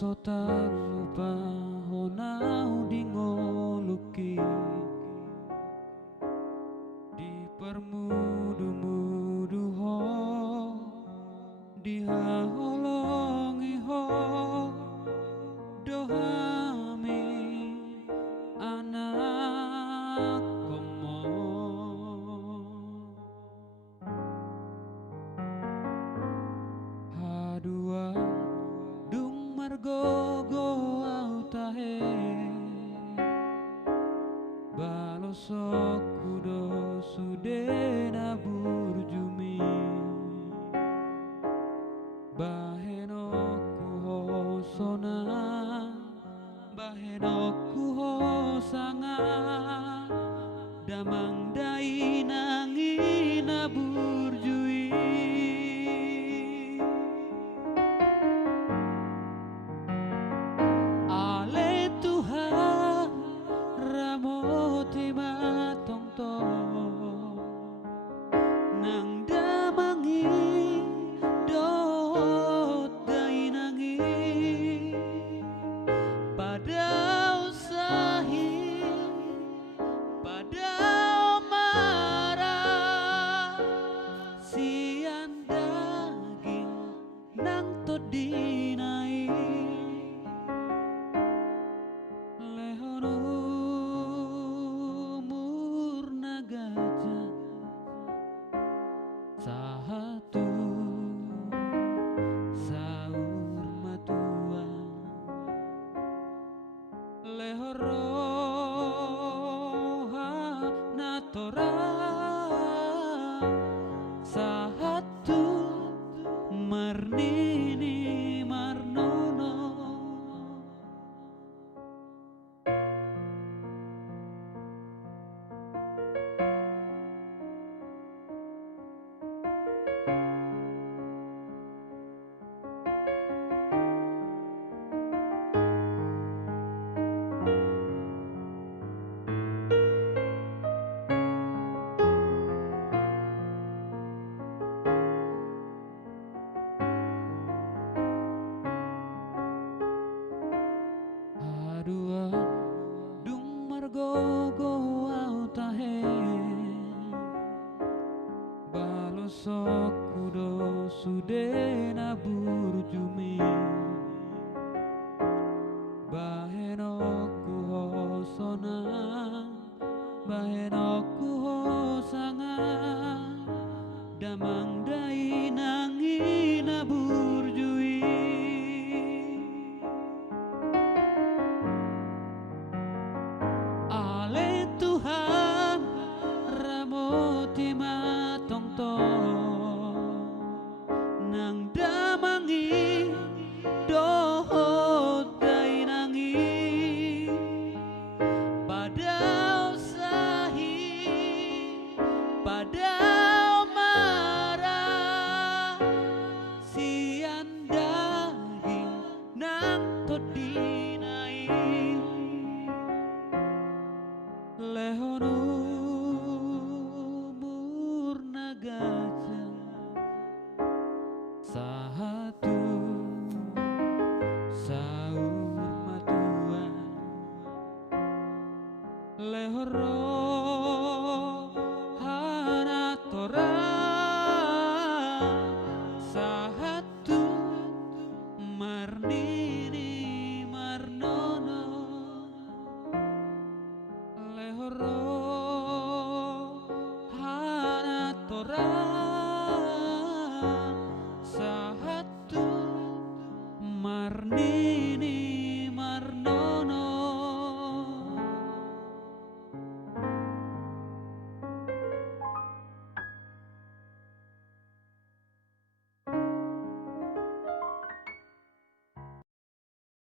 so tak lupa honau di ngoluki di permudu-mudu ho di haholongi ho dohami anak komo hadua dung margo go au tahe balosok kudo sudena burjumi bahenoku hosona bahenoku hosanga damang dai nangina burjui ale Tuhan ramoti matong to nang damangi dot dai nangi pada usahi pada marah sian daging nang to dinai lehono murna gajah satu saur matua lehoroha natora satu marnini marnono aduan dung margo go au tahe balosok kudo sudena burjumi bahenoku hosona bahenoku hosanga damang dai nangina burjui ale Tuhan ramoti matong to nang damangi dohot dai nangi pada usahi pada marah sian daging nang to dinai